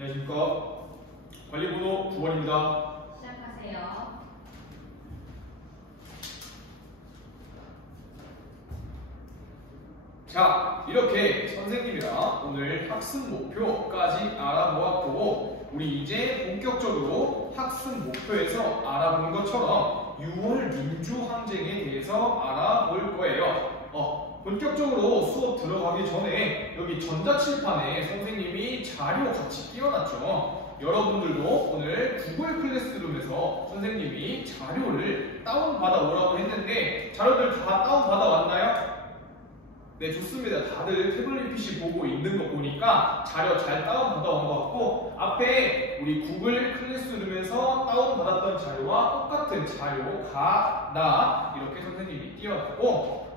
안녕하십니까. 관리번호 9번입니다. 시작하세요. 자, 이렇게 선생님이랑 오늘 학습 목표까지 알아보았고, 우리 이제 본격적으로 학습 목표에서 알아본 것처럼 6월 민주항쟁에 대해서 알아볼 거예요. 본격적으로 수업 들어가기 전에 여기 전자칠판에 선생님이 자료 같이 띄워놨죠. 여러분들도 오늘 구글 클래스룸에서 선생님이 자료를 다운받아 오라고 했는데 자료들 다 다운받아 왔나요? 네, 좋습니다. 다들 태블릿 PC 보고 있는 거 보니까 자료 잘 다운받아 온 것 같고, 앞에 우리 구글 클래스룸에서 다운받았던 자료와 똑같은 자료가 나 이렇게 선생님이 띄워놨고,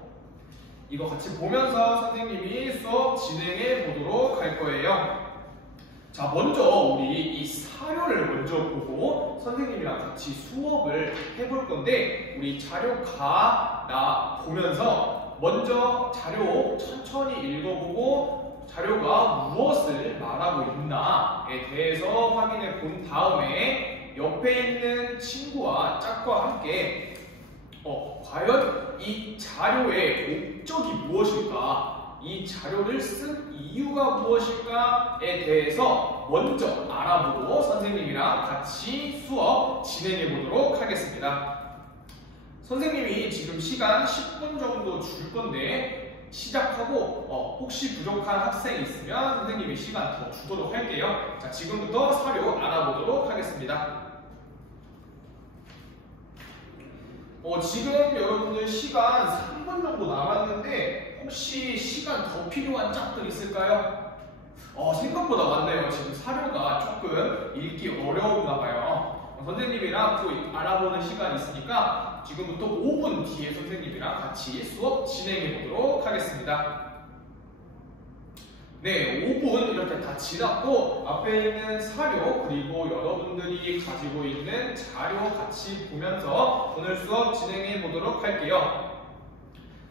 이거 같이 보면서 선생님이 수업 진행해 보도록 할 거예요. 자, 먼저 우리 이 사료를 먼저 보고 선생님이랑 같이 수업을 해볼 건데, 우리 자료가 나 보면서 먼저 자료 천천히 읽어보고 자료가 무엇을 말하고 있나에 대해서 확인해 본 다음에 옆에 있는 친구와 짝과 함께 과연 이 자료의 목적이 무엇일까? 이 자료를 쓴 이유가 무엇일까에 대해서 먼저 알아보고 선생님이랑 같이 수업 진행해 보도록 하겠습니다. 선생님이 지금 시간 10분 정도 줄 건데 시작하고 혹시 부족한 학생이 있으면 선생님이 시간 더 주도록 할게요. 자, 지금부터 사료 알아보도록 하겠습니다. 지금 여러분들 시간 3분 정도 남았는데 혹시 시간 더 필요한 짝들 있을까요? 생각보다 많네요. 지금 사료가 조금 읽기 어려운가 봐요. 선생님이랑 또 알아보는 시간이 있으니까 지금부터 5분 뒤에 선생님이랑 같이 수업 진행해 보도록 하겠습니다. 네, 5분 이렇게 다 지났고 앞에 있는 사료 그리고 여러분들이 가지고 있는 자료 같이 보면서 오늘 수업 진행해 보도록 할게요.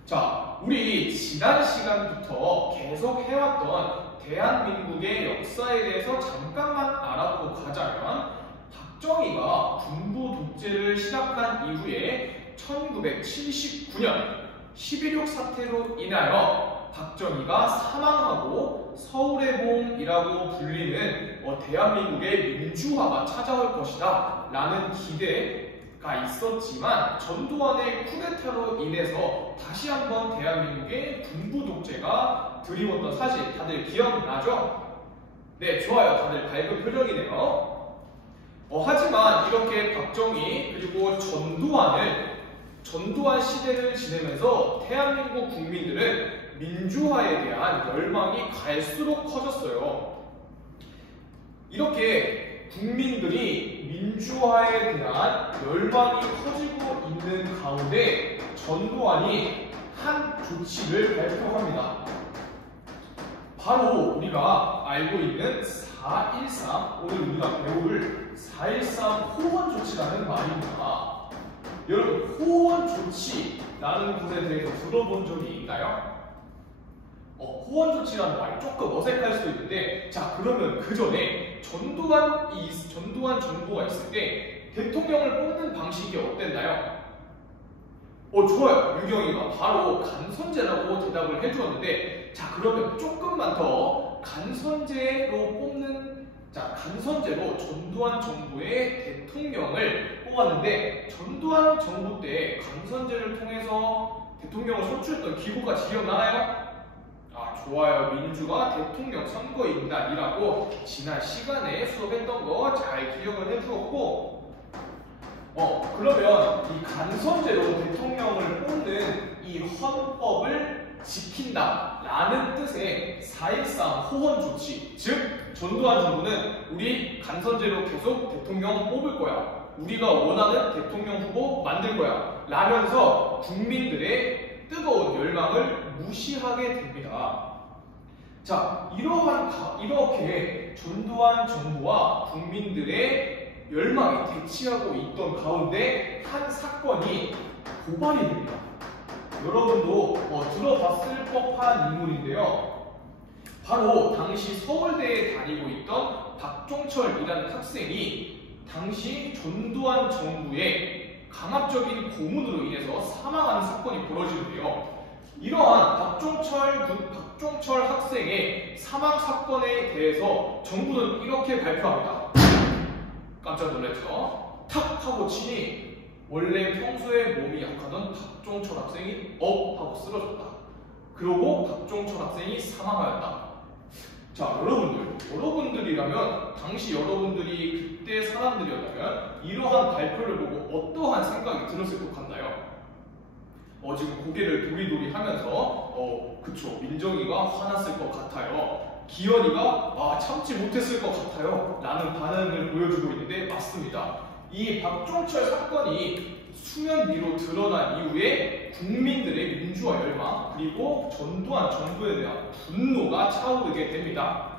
자, 우리 지난 시간부터 계속 해왔던 대한민국의 역사에 대해서 잠깐만 알아보고 가자면, 박정희가 군부 독재를 시작한 이후에 1979년 11.6 사태로 인하여 박정희가 사망하고 서울의 봄이라고 불리는 대한민국의 민주화가 찾아올 것이다 라는 기대가 있었지만, 전두환의 쿠데타로 인해서 다시 한번 대한민국의 군부 독재가 드리웠던 사실 다들 기억나죠? 네, 좋아요. 다들 밝은 표정이네요. 하지만 이렇게 박정희 그리고 전두환 시대를 지내면서 대한민국 국민들은 민주화에 대한 열망이 갈수록 커졌어요. 이렇게 국민들이 민주화에 대한 열망이 커지고 있는 가운데 전두환이 한 조치를 발표합니다. 바로 우리가 알고 있는 4.13, 오늘 우리가 배울 4.13 호원 조치라는 말입니다. 여러분, 호원 조치라는 것에 대해서 들어본 적이 있나요? 호원 조치라는 말이 조금 어색할 수도 있는데, 자, 그러면 그 전에 전두환 정부가 있을 때 대통령을 뽑는 방식이 어땠나요? 좋아요. 유경이가 바로 간선제라고 대답을 해주었는데, 자, 그러면 조금만 더 간선제로 전두환 정부의 대통령을 뽑았는데, 전두환 정부 때 간선제를 통해서 대통령을 선출했던 기구가 기억나나요? 좋아요. 민주가 대통령 선거인단이라고 지난 시간에 수업했던 거 잘 기억을 해주었고, 그러면 이 간선제로 대통령을 뽑는 이 헌법을 지킨다 라는 뜻의 4.13 호원 조치, 즉 전두환 정부는 우리 간선제로 계속 대통령 뽑을 거야, 우리가 원하는 대통령 후보 만들 거야 라면서 국민들의 뜨거운 열망을 무시하게 됩니다. 자, 이렇게 전두환 정부와 국민들의 열망이 대치하고 있던 가운데 한 사건이 고발이 됩니다. 여러분도 들어봤을 법한 인물인데요. 바로 당시 서울대에 다니고 있던 박종철이라는 학생이 당시 전두환 정부의 강압적인 고문으로 인해서 사망하는 사건이 벌어지는데요. 이러한 박종철 학생의 사망 사건에 대해서 정부는 이렇게 발표합니다. 깜짝 놀랐죠? 탁 하고 치니 원래 평소에 몸이 약하던 박종철 학생이 하고 쓰러졌다. 그리고 박종철 학생이 사망하였다. 자, 여러분들이라면 당시 여러분들이 그때 사람들이었다면 이러한 발표를 보고 어떠한 생각이 들었을 것 같나요? 지금 고개를 도리도리 하면서 그쵸, 민정이가 화났을 것 같아요. 기현이가 참지 못했을 것 같아요 라는 반응을 보여주고 있는데 맞습니다. 이 박종철 사건이 수면 위로 드러난 이후에 국민들의 민주화 열망 그리고 전두환 정부에 대한 분노가 차오르게 됩니다.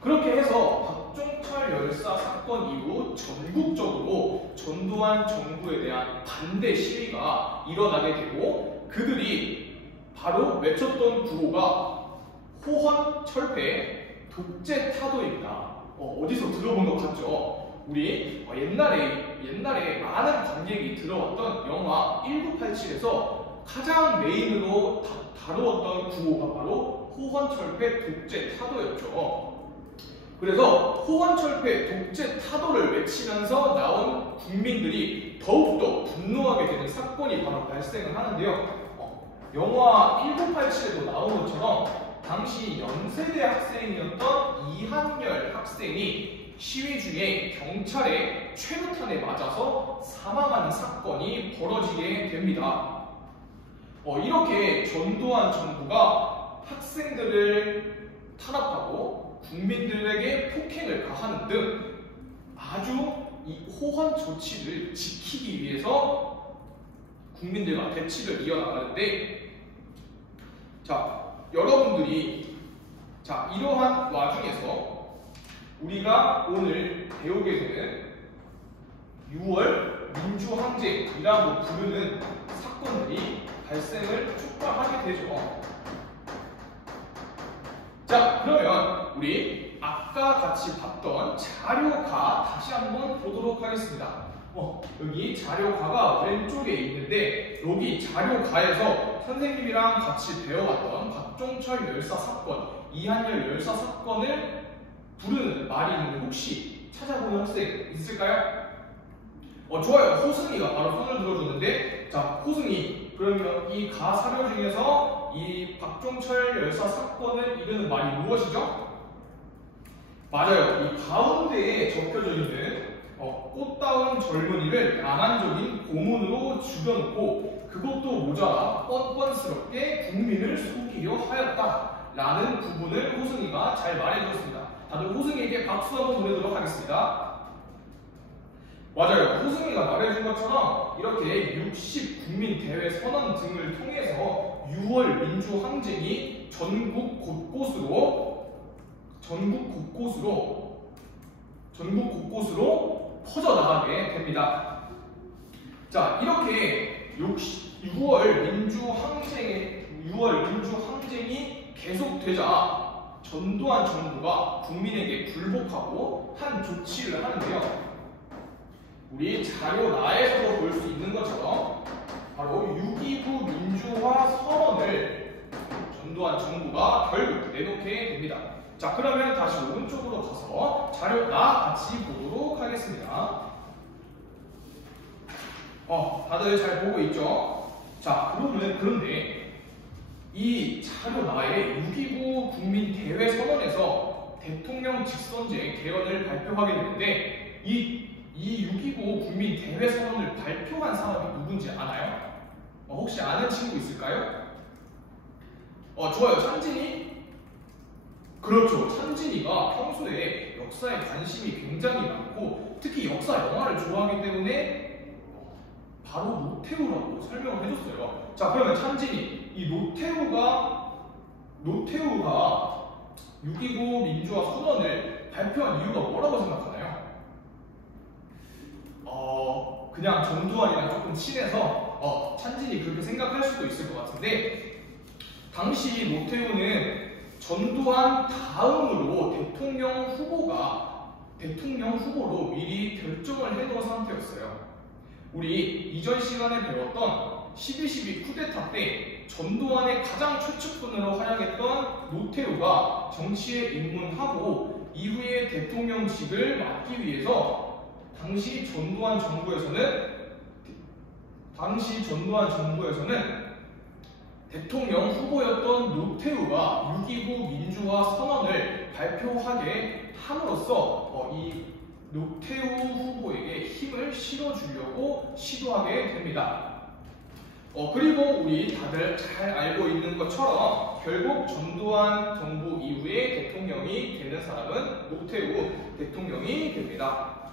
그렇게 해서 박종철 열사 사건 이후 전국적으로 전두환 정부에 대한 반대 시위가 일어나게 되고 그들이 바로 외쳤던 구호가 호헌철폐 독재 타도입니다. 어디서 들어본 것 같죠? 우리 옛날에 많은 관객이 들어왔던 영화 1987에서 가장 메인으로 다루었던 구호가 바로 호헌철폐 독재 타도였죠. 그래서 호헌철폐 독재 타도를 외치면서 나온 국민들이 더욱더 분노하게 되는 사건이 바로 발생을 하는데요. 영화 1987에도 나온 것처럼 당시 연세대 학생이었던 이한열 학생이 시위 중에 경찰의 최루탄에 맞아서 사망하는 사건이 벌어지게 됩니다. 이렇게 전두환 정부가 학생들을 탄압하고 국민들에게 폭행을 가하는 등 아주 이 호헌 조치를 지키기 위해서 국민들과 대치를 이어나가는데 여러분들이 이러한 와중에서 우리가 오늘 배우게 되는 6월 민주항쟁이라고 부르는 사건들이 발생을 촉발하게 되죠. 그러면 우리 아까 같이 봤던 자료가 다시 한번 보도록 하겠습니다. 여기 자료가가 왼쪽에 있는데 여기 자료가에서 선생님이랑 같이 배워왔던 박종철 열사 사건, 이한열 열사 사건을 부르는 말이 있는데 혹시 찾아보는 학생 있을까요? 좋아요. 호승이가 바로 손을 들어주는데 호승이 그러면 이 가사료 중에서 이 박종철 열사 사건을 이르는 말이 무엇이죠? 맞아요. 이 가운데에 적혀져 있는 꽃다운 젊은이를 야만적인 고문으로 죽여놓고 그것도 모자라 뻔뻔스럽게 국민을 속이려 하였다 라는 부분을 호승이가 잘 말해주었습니다. 다들 호승이에게 박수 한번 보내도록 하겠습니다. 맞아요. 호승이가 말해준 것처럼 이렇게 60국민대회 선언 등을 통해서 6월 민주항쟁이 전국 곳곳으로 퍼져나가게 됩니다. 이렇게 6월 민주항쟁이 계속되자 전두환 정부가 국민에게 굴복하고 한 조치를 하는데요. 우리 자료나에서도 볼 수 있는 것처럼 바로 6.29 민주화 선언을 전두환 정부가 결국 내놓게 됩니다. 그러면 다시 오른쪽으로 가서 자료나 같이 보도록 하겠습니다. 다들 잘 보고 있죠? 그런데 이 자료나의 6.29 국민대회 선언에서 대통령 직선제 개헌을 발표하게 되는데 이 6.29 국민대회 선언을 발표한 사람이 누군지 아나요? 혹시 아는 친구 있을까요? 좋아요. 찬진이? 그렇죠. 찬진이가 평소에 역사에 관심이 굉장히 많고 특히 역사 영화를 좋아하기 때문에 바로 노태우라고 설명을 해줬어요. 그러면 찬진이 이 노태우가 6.29 민주화 선언을 발표한 이유가 뭐라고 생각하나요? 그냥 전두환이랑 조금 친해서 찬진이 그렇게 생각할 수도 있을 것 같은데 당시 노태우는 전두환 다음으로 대통령 후보가 대통령 후보로 미리 결정을 해놓은 상태였어요. 우리 이전 시간에 배웠던 12.12 쿠데타 때 전두환의 가장 최측근으로 활약했던 노태우가 정치에 입문하고 이후에 대통령직을 맡기 위해서 당시 전두환 정부에서는 대통령 후보였던 노태우가 6.29 민주화 선언을 발표하게 함으로써 이 노태우 후보에게 힘을 실어주려고 시도하게 됩니다. 그리고 우리 다들 잘 알고 있는 것처럼 결국 전두환 정부 이후에 대통령이 되는 사람은 노태우 대통령이 됩니다.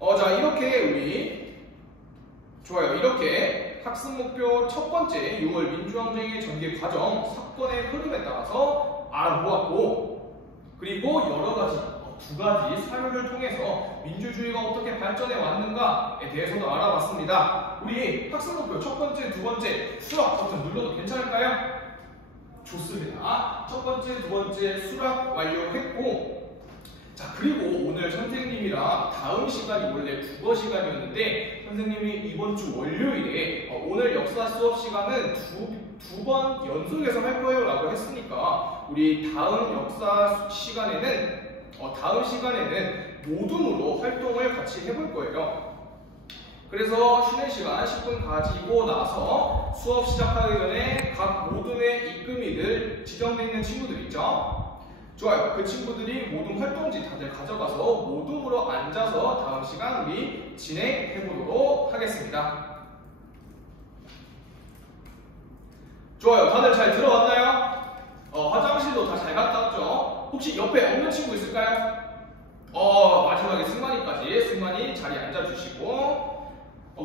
자, 이렇게 좋아요. 이렇게 학습 목표 첫 번째 6월 민주항쟁의 전개 과정 사건의 흐름에 따라서 알아보았고, 그리고 여러 가지 두 가지 사료를 통해서 민주주의가 어떻게 발전해 왔는가에 대해서도 알아봤습니다. 우리 학습 목표 첫 번째, 두 번째 수학 버튼 눌러도 괜찮을까요? 좋습니다. 첫 번째, 두 번째 수학 완료했고, 자, 그리고 오늘 선생님이랑 다음 시간이 원래 국어 시간이었는데 선생님이 이번 주 월요일에 오늘 역사 수업 시간은 두 번 연속해서 할 거예요 라고 했으니까 우리 다음 시간에는 모둠으로 활동을 같이 해볼 거예요. 그래서 쉬는 시간 10분 가지고 나서 수업 시작하기 전에 각 모둠의 이끌이들 지정되어 있는 친구들 있죠? 좋아요. 그 친구들이 모둠 활동지 다들 가져가서 모둠으로 앉아서 다음 시간 우리 진행해 보도록 하겠습니다. 좋아요. 다들 잘 들어왔나요? 화장실도 다 잘 갔다 왔죠? 혹시 옆에 없는 친구 있을까요? 마지막에 승만이 자리에 앉아주시고,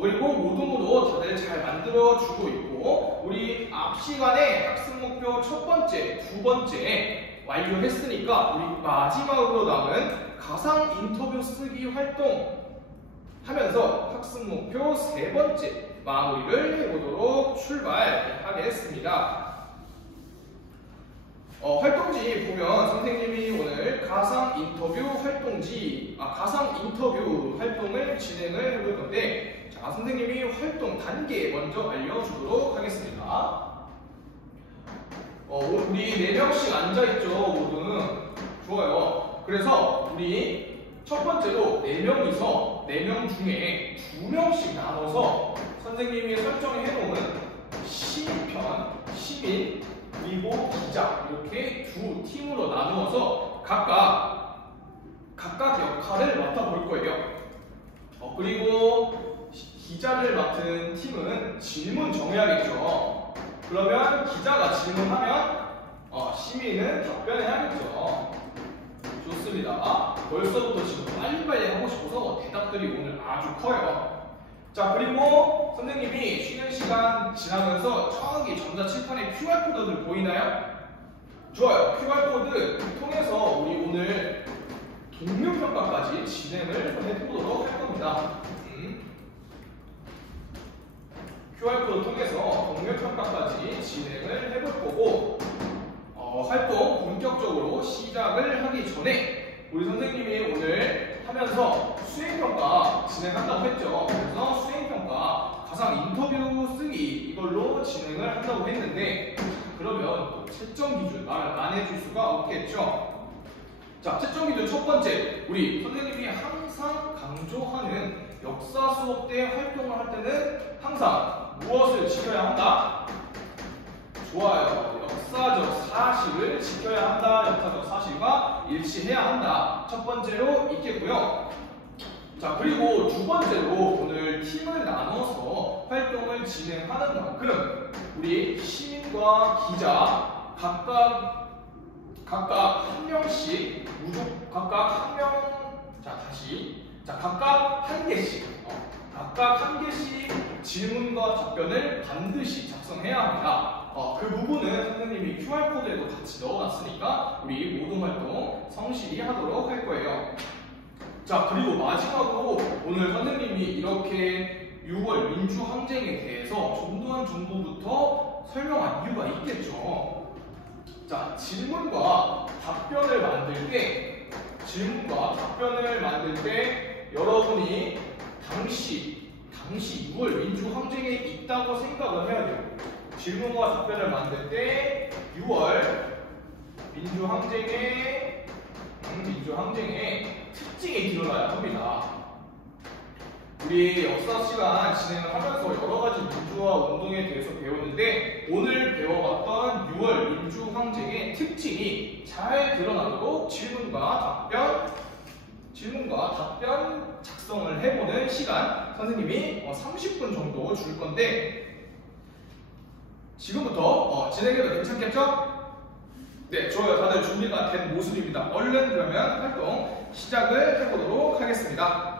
그리고 모둠으로 다들 잘 만들어주고 있고, 우리 앞 시간에 학습 목표 첫 번째, 두 번째 완료했으니까 우리 마지막으로 남은 가상 인터뷰 쓰기 활동 하면서 학습 목표 세 번째 마무리를 해보도록 출발하겠습니다. 활동지 보면 선생님이 오늘 가상 인터뷰 활동을 진행을 해볼 건데, 자, 선생님이 활동 단계 먼저 알려주도록 하겠습니다. 우리 4명씩 앉아있죠, 모두는. 좋아요. 그래서 우리 첫 번째로 4명이서 4명 중에 2명씩 나눠서 선생님이 설정해 놓은 시민편, 시민, 그리고 기자 이렇게 두 팀으로 나누어서 각각 역할을 맡아볼 거예요. 그리고 기자를 맡은 팀은 질문 정해야겠죠. 그러면 기자가 질문하면 시민은 답변해야겠죠. 좋습니다. 벌써부터 지금 빨리빨리 하고 싶어서 대답들이 오늘 아주 커요. 자, 그리고 선생님이 쉬는 시간 지나면서 저기 전자칠판에 QR코드들 보이나요? 좋아요. QR코드 통해서 우리 오늘 동료평가까지 진행을 해보도록 할 겁니다. QR코드 통해서 동료평가까지 진행을 해볼 거고, 활동 본격적으로 시작을 하기 전에 우리 선생님이 오늘 하면서 수행평가 진행한다고 했죠. 그래서 수행평가 가상 인터뷰 쓰기 이걸로 진행을 한다고 했는데, 그러면 채점 기준 말을 안 해줄 수가 없겠죠. 자, 채점 기준 첫 번째, 우리 선생님이 항상 강조하는 역사 수업 때 활동을 할 때는 항상 무엇을 지켜야 한다? 좋아요. 역사적 사실을 지켜야 한다. 역사적 사실과 일치해야 한다. 첫 번째로 있겠고요. 자, 그리고 두 번째로 오늘 팀을 나눠서 활동을 진행하는 만큼 우리 시민과 기자 각각 한 명씩 각각 한 개씩 질문과 답변을 반드시 작성해야 합니다. 그 부분은 선생님이 QR코드에도 같이 넣어놨으니까 우리 모든 활동 성실히 하도록 할 거예요. 자, 그리고 마지막으로 오늘 선생님이 이렇게 6월 민주항쟁에 대해서 전두환 정부부터 설명한 이유가 있겠죠. 자, 질문과 답변을 만들 때 질문과 답변을 만들 때 여러분이 당시 6월 민주항쟁에 있다고 생각을 해야 돼요. 질문과 답변을 만들 때 6월 민주항쟁의 특징이 드러나야 합니다. 우리 역사 시간 진행을 하면서 여러 가지 민주화 운동에 대해서 배웠는데 오늘 배워봤던 6월 민주항쟁의 특징이 잘 드러나도록 질문과 답변 작성을 해보는 시간 선생님이 30분 정도 줄 건데 지금부터 진행해도 괜찮겠죠? 네, 좋아요. 다들 준비가 된 모습입니다. 얼른 그러면 활동 시작을 해보도록 하겠습니다.